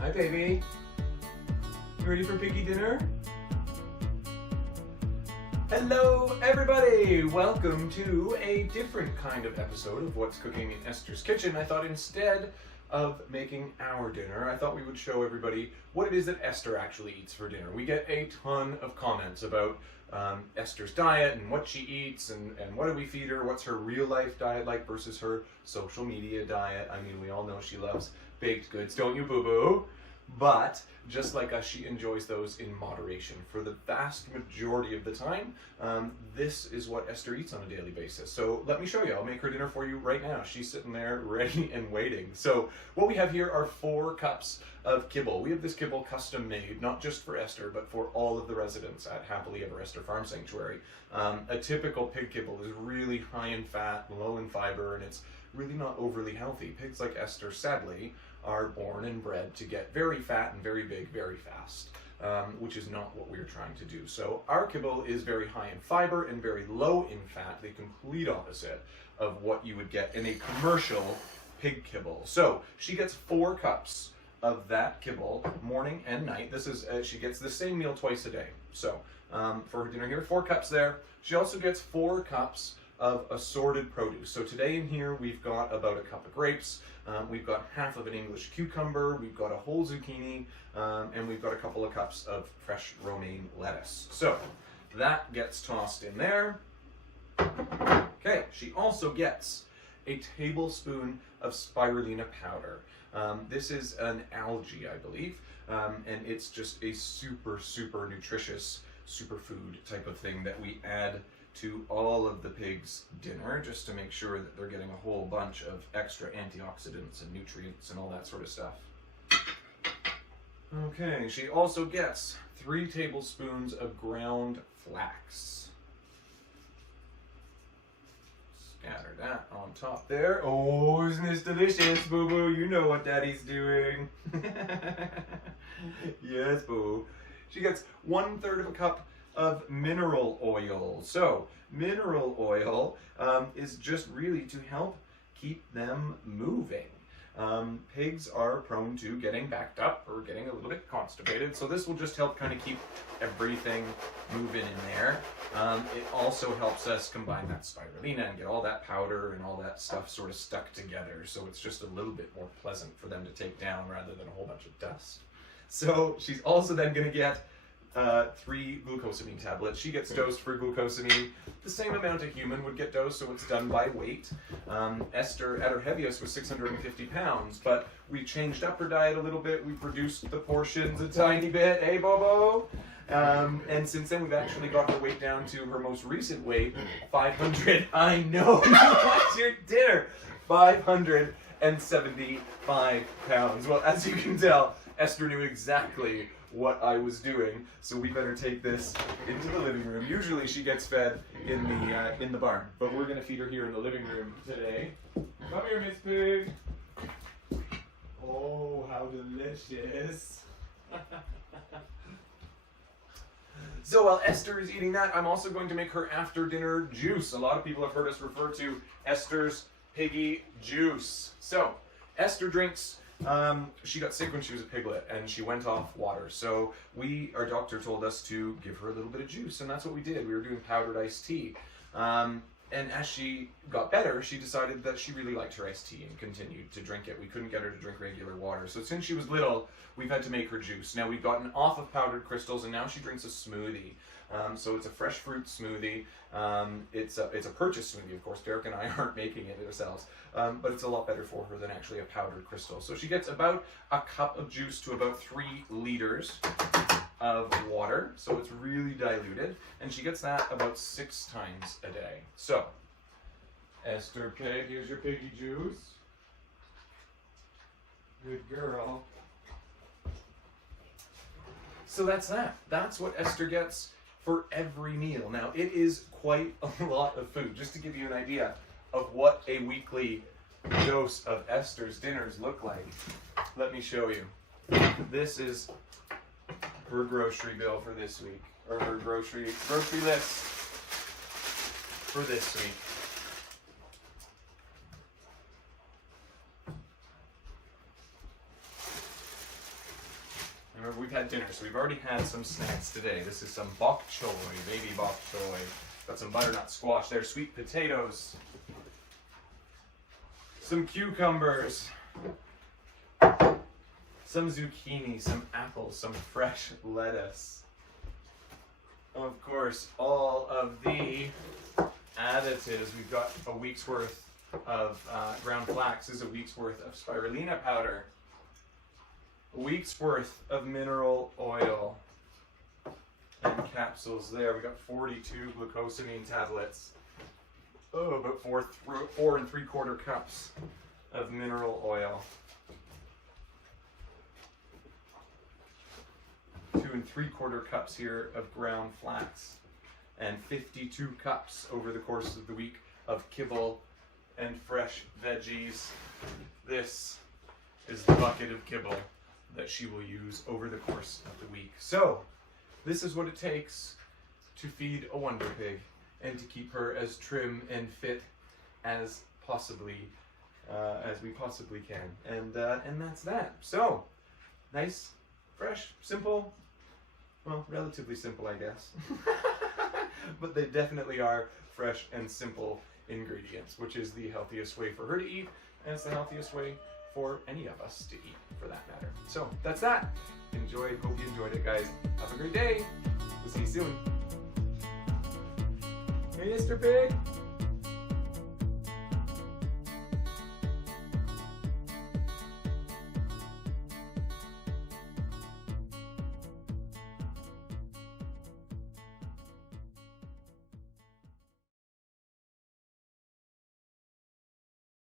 Hi, baby. You ready for Piggy dinner? Hello, everybody! Welcome to a different kind of episode of What's Cooking in Esther's Kitchen. I thought instead of making our dinner, I thought we would show everybody what it is that Esther actually eats for dinner. We get a ton of comments about Esther's diet and what she eats and what do we feed her, what's her real life diet like versus her social media diet. I mean, we all know she loves baked goods, don't you, boo-boo? But just like us, she enjoys those in moderation. For the vast majority of the time, this is what Esther eats on a daily basis. So let me show you. I'll make her dinner for you right now. She's sitting there ready and waiting. So what we have here are 4 cups of kibble. We have this kibble custom made, not just for Esther, but for all of the residents at Happily Ever Esther Farm Sanctuary. A typical pig kibble is really high in fat, low in fiber, and it's really not overly healthy. Pigs like Esther, sadly, are born and bred to get very fat and very big very fast, which is not what we're trying to do. So our kibble is very high in fiber and very low in fat, the complete opposite of what you would get in a commercial pig kibble. So she gets 4 cups of that kibble morning and night. This is she gets the same meal twice a day. So for her dinner here, 4 cups there. She also gets 4 cups of assorted produce. So today in here we've got about a cup of grapes, we've got half of an English cucumber, we've got a whole zucchini, and we've got a couple of cups of fresh romaine lettuce. So that gets tossed in there. Okay, she also gets a tablespoon of spirulina powder. This is an algae, I believe, and it's just a super nutritious superfood type of thing that we add to all of the pigs' dinner, just to make sure that they're getting a whole bunch of extra antioxidants and nutrients and all that sort of stuff. Okay, she also gets 3 tablespoons of ground flax. Scatter that on top there. Oh, isn't this delicious, boo-boo? You know what daddy's doing. Yes, boo. She gets 1/3 of a cup of mineral oil. So mineral oil is just really to help keep them moving. Pigs are prone to getting backed up or getting a little bit constipated, so this will just help kind of keep everything moving in there. It also helps us combine that spirulina and get all that powder and all that stuff sort of stuck together, so it's just a little bit more pleasant for them to take down rather than a whole bunch of dust. So she's also then going to get 3 glucosamine tablets. She gets dosed for glucosamine the same amount a human would get dosed, so it's done by weight. Esther at her heaviest was 650 pounds, but we changed up her diet a little bit. We've reduced the portions a tiny bit, hey Bobo? And since then we've actually got her weight down to her most recent weight, 500. I know, you want your dinner. 575 pounds. Well, as you can tell, Esther knew exactly what I was doing, so we better take this into the living room. Usually she gets fed in the barn, but we're gonna feed her here in the living room today. Come here, Miss Pig. Oh, how delicious. So while Esther is eating that, I'm also going to make her after dinner juice. A lot of people have heard us refer to Esther's Piggy Juice. So Esther drinks. She got sick when she was a piglet and she went off water. So our doctor told us to give her a little bit of juice, and that's what we did. We were doing powdered iced tea. And as she got better, she decided that she really liked her iced tea and continued to drink it. We couldn't get her to drink regular water. So since she was little, we've had to make her juice. Now we've gotten off of powdered crystals and now she drinks a smoothie. So it's a fresh fruit smoothie. It's a purchase smoothie, of course. Derek and I aren't making it ourselves, but it's a lot better for her than actually a powdered crystal. So she gets about a cup of juice to about 3 liters of water. So it's really diluted, and she gets that about 6 times a day. So, Esther Pig, here's your Piggy Juice. Good girl. So that's that. That's what Esther gets for every meal. Now, it is quite a lot of food. Just to give you an idea of what a weekly dose of Esther's dinners look like, let me show you. This is her grocery bill for this week, or her grocery list for this week. we've had dinner, so we've already had some snacks today. This is some bok choy, baby bok choy. Got some butternut squash there, sweet potatoes, some cucumbers, some zucchini, some apples, some fresh lettuce. Of course, all of the additives. We've got a week's worth of ground flax, is a week's worth of spirulina powder, a week's worth of mineral oil and capsules there. We got 42 glucosamine tablets. Oh, about 4 3/4 cups of mineral oil. 2 3/4 cups here of ground flax, and 52 cups over the course of the week of kibble and fresh veggies. This is the bucket of kibble that she will use over the course of the week. So, this is what it takes to feed a Wonder Pig and to keep her as trim and fit as we possibly can. And that's that. So, nice, fresh, simple, well, relatively simple, I guess. But they definitely are fresh and simple ingredients, which is the healthiest way for her to eat, and it's the healthiest way for any of us to eat, for that matter. So that's that. Hope you enjoyed it, guys. Have a great day. We'll see you soon. Hey, Mr. Pig.